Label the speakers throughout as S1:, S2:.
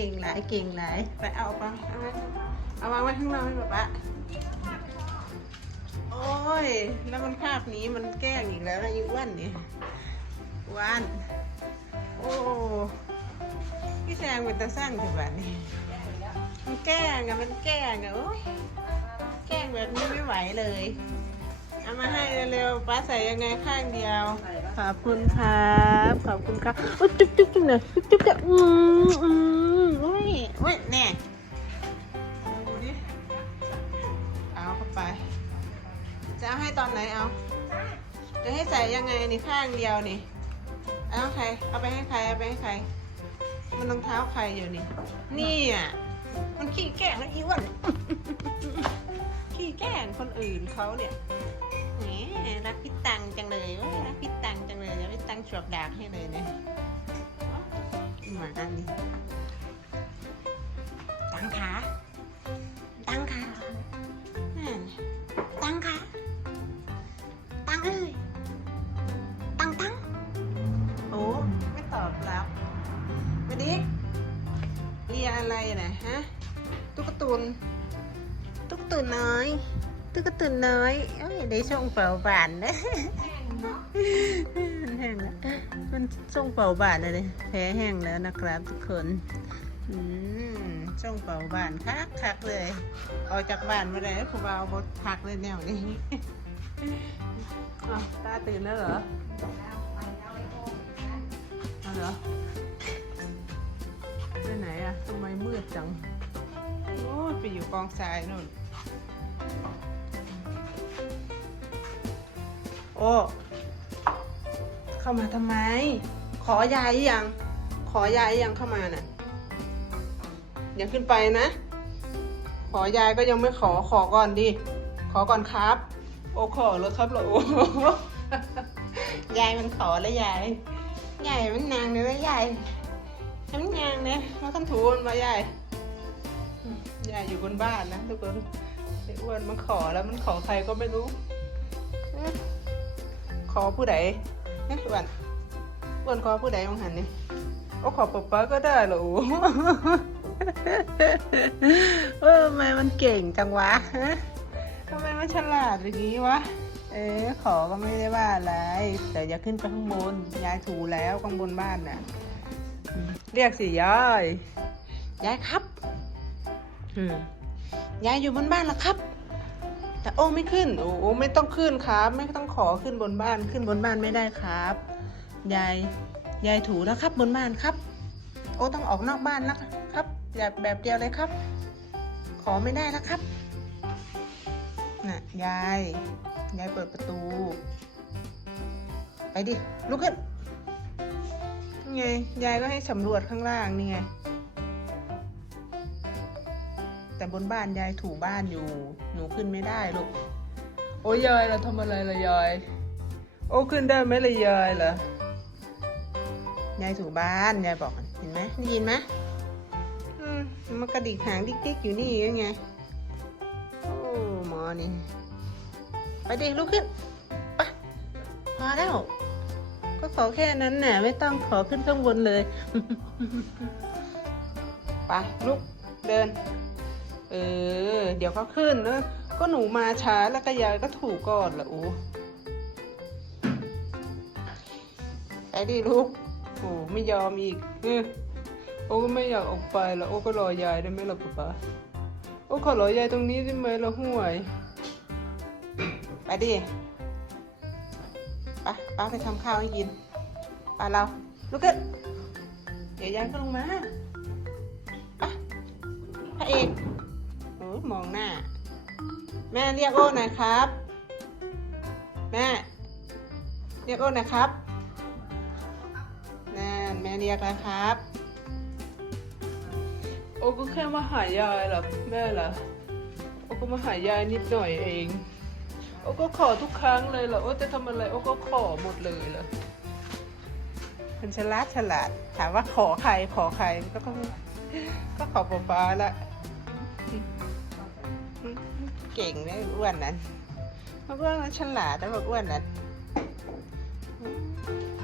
S1: ก่งหลายเก่งหลายไปเอาไปเอาไว้เอาวางไว้ข้างนอกให้ป๊าป๊าโอ้ย แล้วมันคาบนี้มันแกล้งอีกแล้วนะอีอ้วนนี่อ้วนโอ้พี่แซงเป็นตาสร้างถึงแบบนี้มันแกล้งอะมันแกล้งอะโอ้ยแกล้งแบบนี้ไม่ไหวเลยเอามาให้เร็วๆป้าใส่ยังไงข้างเดียว ขอบคุณครับ ขอบคุณครับอุ๊ยจุ๊บจุ๊บจุ๊บหน่อยจุ๊บจุ๊บจุ๊บอืมอืม อ้ยโอ้ยแน่ดูดิเอาเข้าไป จะเอาให้ตอนไหนเอา จะให้ใส่ยังไงนี่ข้างเดียวนี่ เอาใคร เอาไปให้ใคร เอาไปให้ใคร มันรองเท้าใครอยู่นี่ นี่อะ มันขี้แกล้งนะอีวันขี้แกล้งคนอื่นเขาเนี่ยแหมรักพี่ตังจังเลยว้ยรักพี่ตังจังเลยเดี๋ยวพี่ตังฉวบดากให้เลยเนี่ยหมาอันนี้ ตังขาตังขานั่นตังขาตังเอ้ยตังตังโอ้ไม่ตอบรับมาดิเรียอะไรนะฮะตุ๊กตุนตุ๊กตุนน้อยตุ๊กตุนน้อยเอ้ยได้ช่องเป่าบานนะมันแห้งแล้วมันช่องเป่าบานเลยแพ้แห้งแล้วนะครับทุกคนอืม ช่องเป่าบานคักคักเลยออกจากบ้านมาแล้ผู้บ่าวบดพักเลยแนวนี้ตาตื่นแล้วเหรอเอาเหรอไปไหนอะทำไมมืดจังโอ้ไปอยู่กองทรายนู่นโอ้เข้ามาทำไม ขอยายยัง ขอยายยังเข้ามาน่ะ อย่าขึ้นไปนะ ขอยายก็ยังไม่ขอขอก่อนดิ ขอก่อนครับ โอ้ขอแล้วครับเหรอยายมันขอแล้วยายยายมันนางเลยนะยายทำนนางเนี่ยมาทำถูนมายายยายอยู่บนบ้านนะทุกคนไอ้อ้วนมันขอแล้วมันขอใครก็ไม่รู้ ขอผู้ใดอ๊ะอ้วนอ้วนขอผู้ใดมองหันนี่โอ้ขอป๊าป๊าก็ได้เหรอ เออทำไมมันเก่งจังวะฮะทำไมมันฉลาดอย่างนี้วะ เอ๊ะขอก็ไม่ได้ว่าอะไร แต่อย่าขึ้นไปข้างบน ยายถูแล้วข้างบนบ้านน่ะอืมเรียกสิยาย ยายครับอืมยายอยู่บนบ้านแล้วครับ แต่โอ้ไม่ขึ้นโอ้โอ้ไม่ต้องขึ้นครับ ไม่ต้องขอขึ้นบนบ้าน ขึ้นบนบ้านไม่ได้ครับ ยาย ยายถูแล้วครับบนบ้านครับ โอ้ต้องออกนอกบ้านแล้วครับ อย่าแบบเดียวเลยครับ ขอไม่ได้แล้วครับน่ะยายยายเปิดประตู ไปดิลุกขึ้นไงยายก็ให้สำรวจข้างล่างนี่ไง แต่บนบ้านยายถูบ้านอยู่ หนูขึ้นไม่ได้ลูก โอ้ยายเราทำอะไรละยาย โอ้ขึ้นได้ไหมละยายเหรอยายถูบ้านยายบอกเห็นไหมได้ยินไหม มันกระดิกหางดิ๊กๆอยู่นี่ยังไง โอ้หมอนี่ ไปดิลุกขึ้นไปพอแล้ว ก็ขอแค่นั้นน่ะ ไม่ต้องขอขึ้นข้างบนเลย ไปลุกเดิน เออ เดี๋ยวเขาขึ้นนะก็หนูมาช้าแล้วก็ยายก็ถูกก่อนละอ้ไปดิลูกโอ้ไม่ยอมอีกเออ โอ้ก็ไม่อยากออกไปแล้วโอ้ก็รอยายได้ไหมล่ะป๊าป๊าโอ้ขอรอยายตรงนี้ได้ไหมละห่วย ไปดิไปป้าไปทำข้าวให้กินไปเราลุกขึ้นเดี๋ยวยายก็ลงมาไปพระเอกโอ้ยมองหน้า แม่เรียกโอ้หน่อยครับ แม่เรียกโอ้หน่อยครับนั่นแม่เรียกแล้วครับ
S2: โอ้ก็แค่มาหายายเหรอแม่เหรอโอ้ก็มาหายายนิดหน่อยเอง โอ้ก็ขอทุกครั้งเลยเหรอโอ้จะทำอะไรโอ้ก็ขอหมดเลยเหรอ
S1: มันฉลาดฉลาด ถามว่าขอใครขอใครก็ต้องก็ขอป๊าป๊าละเก่งนะอ้วนนั้นเพราะว่ามันฉลาดแต่ว่าอ้วนนั้น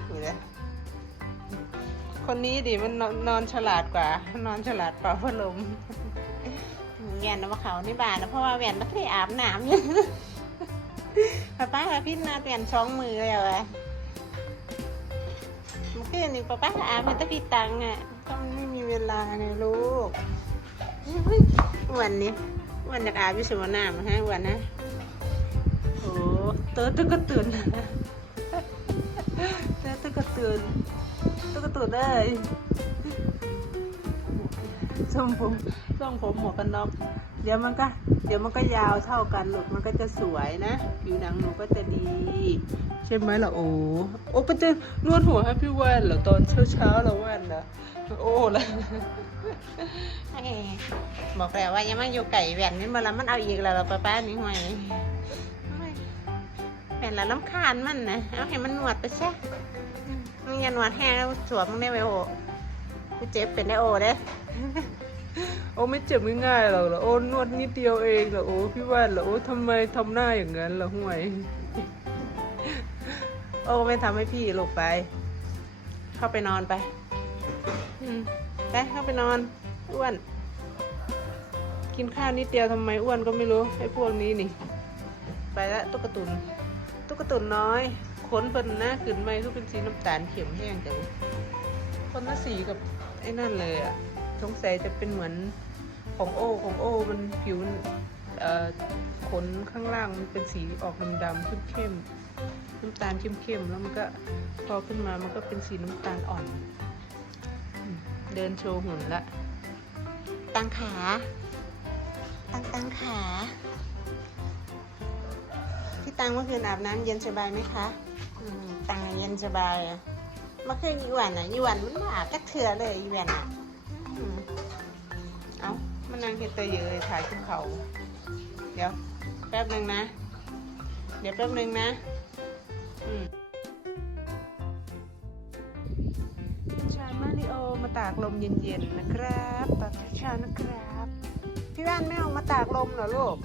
S1: นี่นะ คนนี้ดิมันนอนนอนฉลาดกว่ามันนอนฉลาดกว่าพัดลมแหวนนะว่าเขาในบ้านนะเพราะว่าแหวนไม่ได้อาบน้ำอยู่ป้าป้ากับพี่นาเปลี่ยนช่องมือเลยอะเมื่อคืนนี่ป้าป้าก็อาบมันต้องพี่ตังค์อะก็มันไม่มีเวลาไงลูกวันนี้วันอยากอาบอยู่สมน้ำฮะวันนะโอ้เตอตุ๊กตื่นเตอตุ๊กตื่น ตุ๊กตื่นเลยทรงผมทรงผมหมวกกันน็อกเดี๋ยวมันก็ เดี๋ยวมันก็ยาวเท่ากันลูกมันก็จะสวยนะ ผิวหนังหนูก็จะดี ใช่ไหมล่ะโอ้โอ้ก็จะนวดหัวให้พี่แว่นเหรอตอนเช้าเช้าๆเหราแว่นนะโอ้ละบอกแล้วว่ายังไม่อยู่ไก่แหวนนี่มาแล้วมันเอาอีกแล้วล่ะป้าป้านี่ห่วยแหวนละลำคาญมันนะเอาให้มันหนวดไปซะ มึงอย่าหนวดแห้งแล้วสวมมึงได้ไหมโอ้กูเจ็บเป็นได้โอ้เด้
S2: โอ้ไม่เจ็บง่ายๆหรอกเหรอโอ้นวดนิดเดียวเองเหรอโอ้พี่แว่นเหรอโอ้ทำไมทำหน้าอย่างนั้นเหรอห่วย
S1: โอ้ไม่ทำให้พี่ลูกไป เข้าไปนอนไปอืมไปเข้าไปนอน อ้วน กินข้าวนิดเดียวทำไมอ้วนก็ไม่รู้ไอ้พวกนี้นี่ ไปละตุ๊กตุนตุ๊กตุนน้อย ขนเพิ่นหน้าขึ้นไม่ทุกเป็นสีน้ำตาลเข็มแห้งจังคนละสีกับไอ้นั่นเลยอะสงสัยจะเป็นเหมือนของโอของโอมันผิวเอ่อขนข้างล่างมันเป็นสีออกดำๆเข้มๆน้ำตาลเข้มๆแล้วมันก็พอขึ้นมามันก็เป็นสีน้ำตาลอ่อน เดินโชว์หุ่นละ ตั้งขา ตั้งตั้งขา พี่ตังเมื่อคืนอาบน้ำเย็นสบายไหมคะ ตังเย็นสบายอะเมื่อคืนอีหวันอะอีหวันมันมาอาบจักเถื่อเลยอีแหวนอะอืมเอามันนั่งเห็ดเตยเยอะถ่ายขึ้นเขา เดี๋ยว แป๊บหนึ่งนะ เดี๋ยวแป๊บหนึ่งนะอืมชายมาริโอมาตากลมเย็นๆนะครับตอนเช้าๆนะครับ พี่แว่นไม่ออกมาตากลมเหรอลูก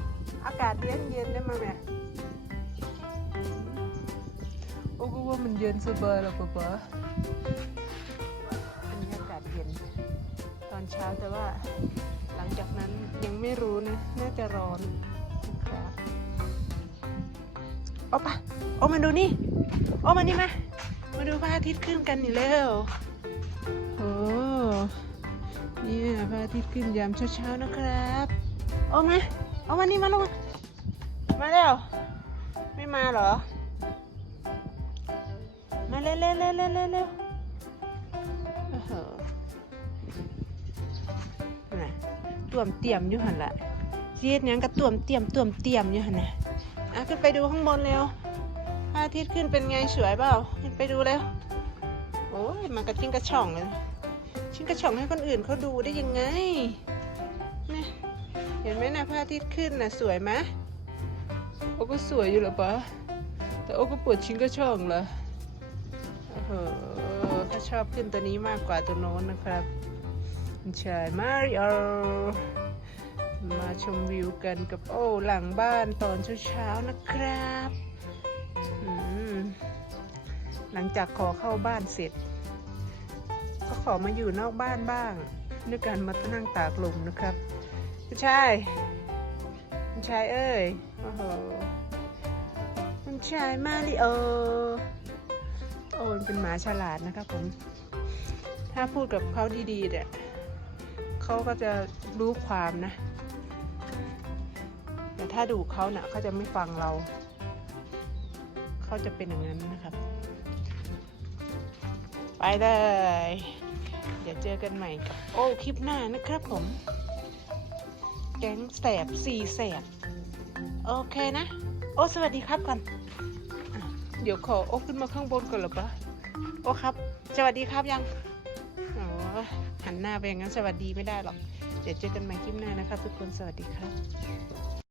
S1: อากาศเย็นเย็นๆได้มาไหม
S2: โอ้ก็ว่ามันเย็นสบายแล้วป๊าป๊า
S1: อันนี้อากาศเย็น ตอนเช้าแต่ว่าหลังจากนั้นยังไม่รู้นะ น่าจะร้อนนะครับโอปะโอมาดูนี่โอมานี่มา มาดูพระอาทิตย์ขึ้นกันนี่เร็วโอ้เนี่ยพระอาทิตย์ขึ้นยามเช้าๆนะครับโอมาโอมานี่มาลงมามาเร็วไม่มาเหรอมา เร็วเร็วเร็วเร็วเร็วโอ้โหน่ะต่วมเตรียมอยู่หันละเจี๊ยดยังกับต่วมเตรียมต่วมเตรียมอยู่หันน่ะอะขึ้นไปดูข้างบนเร็วพระอาทิตย์ขึ้นเป็นไงสวยเปล่าขึ้นไปดูเร็วโอ้ยมันกระจิ้งกระช่องเลยชิ้นกระช่องให้คนอื่นเขาดูได้ยังไงนี่เห็นไหมนะพระอาทิตย์ขึ้นน่ะสวยไหม
S2: โอ้ก็สวยอยู่หรอป๊าแต่โอ้ก็ปวดชิ้นก็ช่องละ
S1: โอ้โหถ้าชอบขึ้นตัวนี้มากกว่าตัวโน้นนะครับใช่มาริโอมาชมวิวกันกับโอ้หลังบ้านตอนเช้าๆนะครับหลังจากขอเข้าบ้านเสร็จ ก็ขอมาอยู่นอกบ้านบ้างด้วยการมานั่งตากลมนะครับผู้ชายผู้ชายเอ้ยโอ้โหชายมาริโอ อ้มันเป็นหมาฉลาดนะครับผม ถ้าพูดกับเขาดีๆเนี่ยเขาก็จะรู้ความนะ แต่ถ้าดูเขาเนะ่ะเขาจะไม่ฟังเรา เขาจะเป็นอย่างนั้นนะครับ ไปเลย เดี๋ยวเจอกันใหม่กับโอ้คลิปหน้านะครับผม แก๊งแสบสี่แสบ โอเคนะ โอ้สวัสดีครับก่อน
S2: เดี๋ยวขอโอ้ขึ้นมาข้างบนก่อนหรอป๊า
S1: โอ้ครับ สวัสดีครับยังอ๋อหันหน้าไปอย่างนั้นสวัสดีไม่ได้หรอก เดี๋ยวเจอกันใหม่คลิปหน้านะครับทุกคนสวัสดีครับ